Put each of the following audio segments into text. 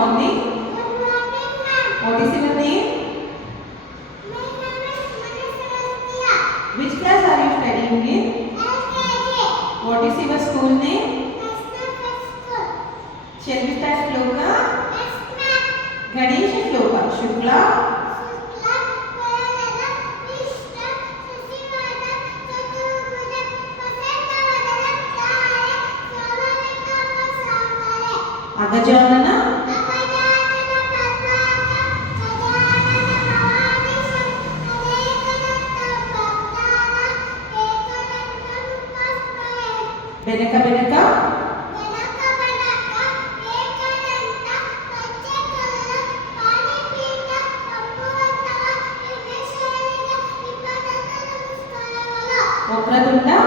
morning. Good morning, ma'am. What is your name? My name is Manasavasya. Which class are you studying in? LKG. What is your school name? National Pet School. Shall we start shloka? Yes, ma'am. Ganesha shloka. Shukla. Shukla, Varanada, Vishnu, Sasivada, Chaturbuja, Vasantavadana, Chaya, Swalavika, Vasantale. Agajanana. Apajatana Padmaka, Gajanana Bhavadisham, Anekananta Bhaktana, Ekanantam Upaspaya. Benaka benaka. Janaka Banaka, Ekananta, Pachakala, Panipita, Pampuvantava, Vinashaliga, Vipadana Namaskaramala. Okratunda.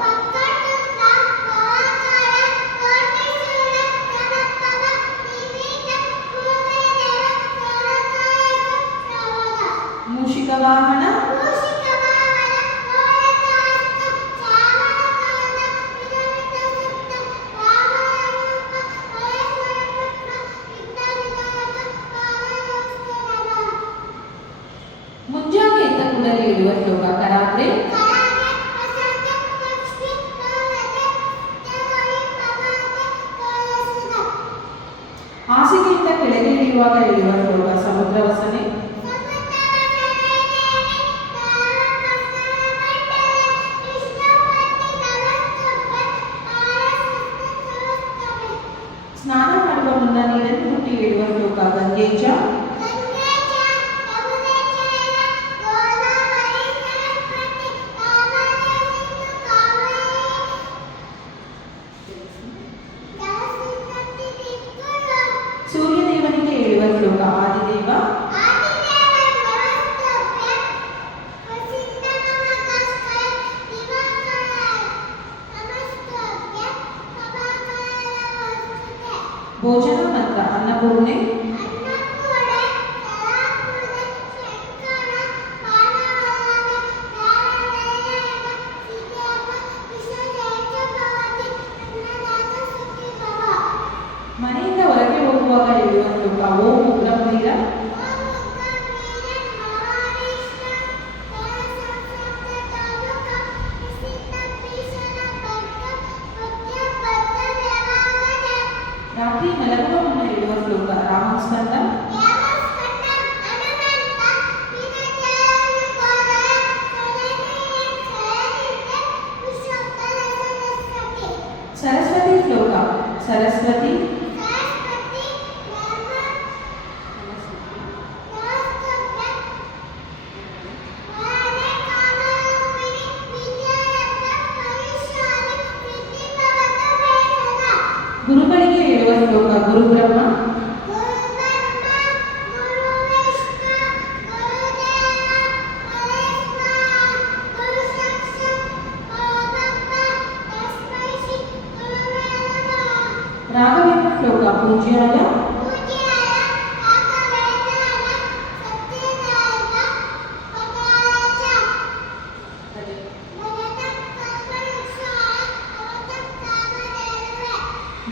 Vakkatunda, Bhavakara, Kotisura, Pranapava, Nivita, Bhumedeva, Sarakayasa, Sravada. Mushika vahana. Mushika Vahana, Morakasta, Chamanakanda, Vidavita Sutta, Ramanarupa, Maheshwara Putra, Vidyavidayaka, Vamanastarava. ಮುಂಜಾನೆ ಎದ್ದ ಕೂಡಲೇ ಹೇಳುವ ಶ್ಲೋಕ ಕರಾದ್ರೆ. Karage, Asante, Lakshmi, Kalate, Jagari, Pamate, Kalasuna. ಹಾಸಿಗೆಯಿಂದ ಕೆಳಗೆ ಇಳಿಯುವಾಗ ಹೇಳುವ ಶ್ಲೋಕ ಸಮುದ್ರ ವಸನೆ. ಸ್ನಾನ ಮಾಡುವ ಮುನ್ನ ನೀರನ್ನು ಮುಟ್ಟಿ ಹೇಳುವ ಶ್ಲೋಕ ಗಂಗೇಜ. ಸೂರ್ಯದೇವನಿಗೆ ಹೇಳುವ ಶ್ಲೋಕ ಆದಿದೇವ. ಭೋಜನ ಮಂತ್ರ ಅನ್ನಪೂರ್ಣೆ. ಮನೆಯಿಂದ ಹೊರಗೆ ಹೋಗುವಾಗ ಹೇಳುವ ಶ್ಲೋಕ ಓಂ ಉಗ್ರಂ ವೀರ. ರಾತ್ರಿ ಮಲಗುವ ಮುನ್ನ ಹೇಳುವ ಶ್ಲೋಕ ರಾಮಸ್ಕಂದ. ಸರಸ್ವತಿ ಶ್ಲೋಕ ಸರಸ್ವತಿ. ಗುರುಗಳಿಗೆ ಹೇಳುವ ಶ್ಲೋಕ ಗುರು ಬ್ರಹ್ಮ. ರಾಘವೇಂದ್ರ ಶ್ಲೋಕ ಪೂಜ್ಯಾಯ.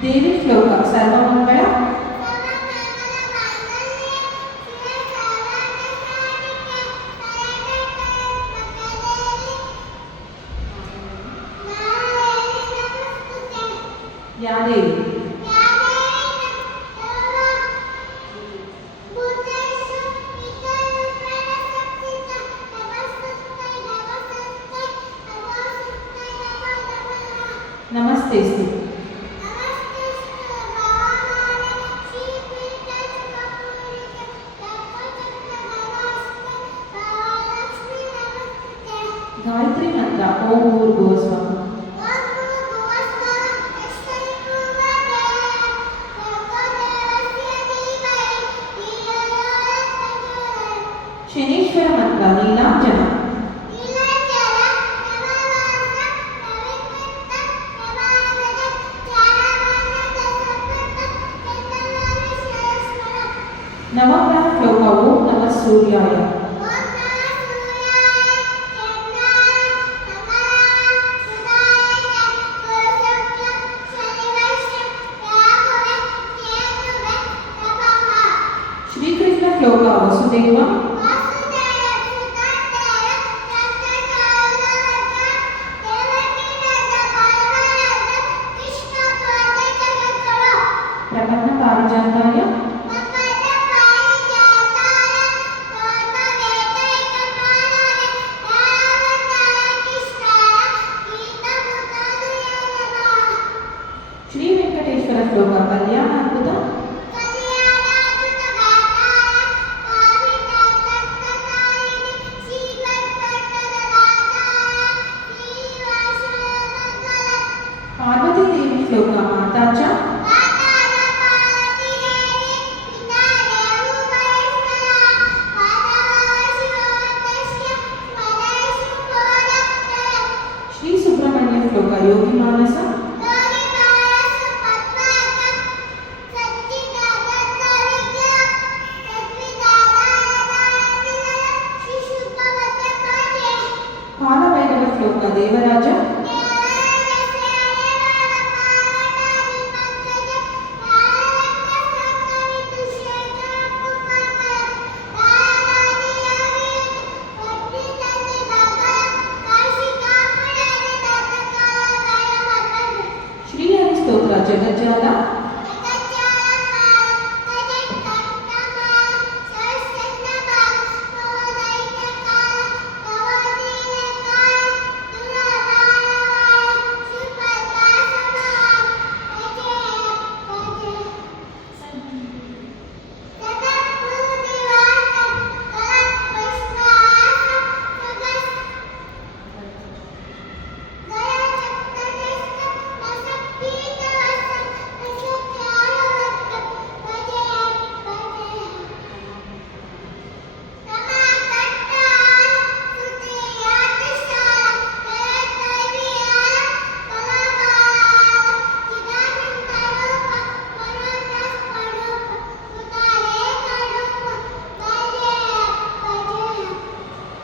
ದೇವಿ ಶ್ಲೋಕ ಸರ್ವಮಂಗಳ. ಯಾದೇವಿ. ನಮಸ್ತೆ ಸ್ತುತಿ. ಗಾಯತ್ರಿ ಮಂತ್ರ ಓಂ ಭೂರ್ಭುವಃ ಸ್ವಃ. ಶನೀಶ್ವರ ಮಂತ್ರ ನೀಲಾಂಜನ. ನವಗ್ರಹ ಶ್ಲೋಕ ಓಂ ನಮಃ ಸೂರ್ಯಾಯ. Shani Vaishya, Raghava, Ketuve, Prabha, Vasudeva ಪ್ರಪನ್ನ ಪಾರಿಜಾತಾಯ Shri Venkateshwara ಶ್ಲೋಕ ಕಲ್ಯಾಣಾದ್ಭುತ पार्वती देवी श्लोक माताच्या श्री सुब्रह्मण्य श्लोक योगी मानस कालभैरव श्लोक देवराज स्तोत्र जगज्जाला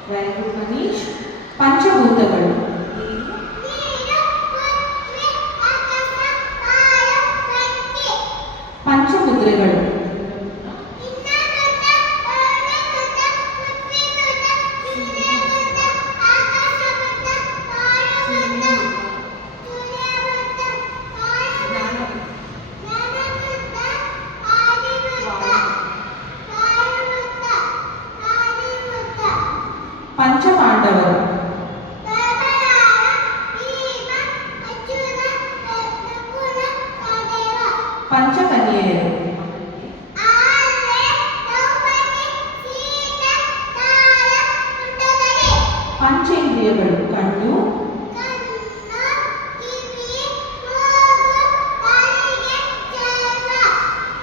ಮನೀಶ್ ಪಂಚಭೂತಗಳು ಪಂಚಮುದ್ರೆಗಳು ಪಂಚಪಾಂಡವರು ಪಂಚಕನ್ಯೆಯರು ಪಂಚೇಂದ್ರಿಯಗಳು ಕಣ್ಣು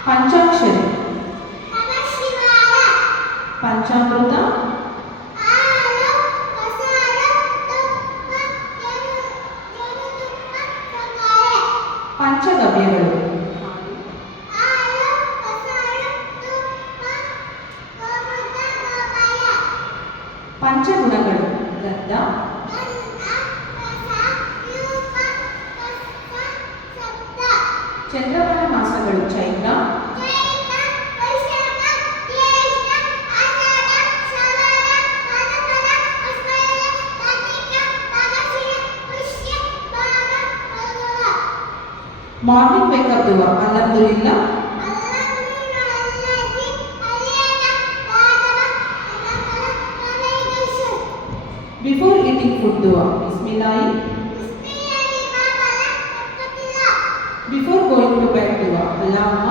ಪಂಚಾಕ್ಷರಿ ಪಂಚಾಮೃತ ಪಂಚಗವ್ಯಗಳು ಪಂಚಗುಣಗಳು ಗಂಧ ಚಂದ್ರವನ ಮಾಸಗಳು ಚೈತ್ರ ಮಾರ್ನಿಂಗ್ ವೇಕಪ್ ದುವಾ ಅಲ್ಹಮ್ದುಲಿಲ್ಲಾ ಬಿಫೋರ್ ಈಟಿಂಗ್ ಫುಡ್ ದುವಾ ಬಿಸ್ಮಿಲ್ಲಾಹಿ ಬಿಫೋರ್ ಗೋಯಿಂಗ್ ಟು ಬೆಡ್ ದುವಾ ಅಲ್ಲಾಹುಮ್ಮ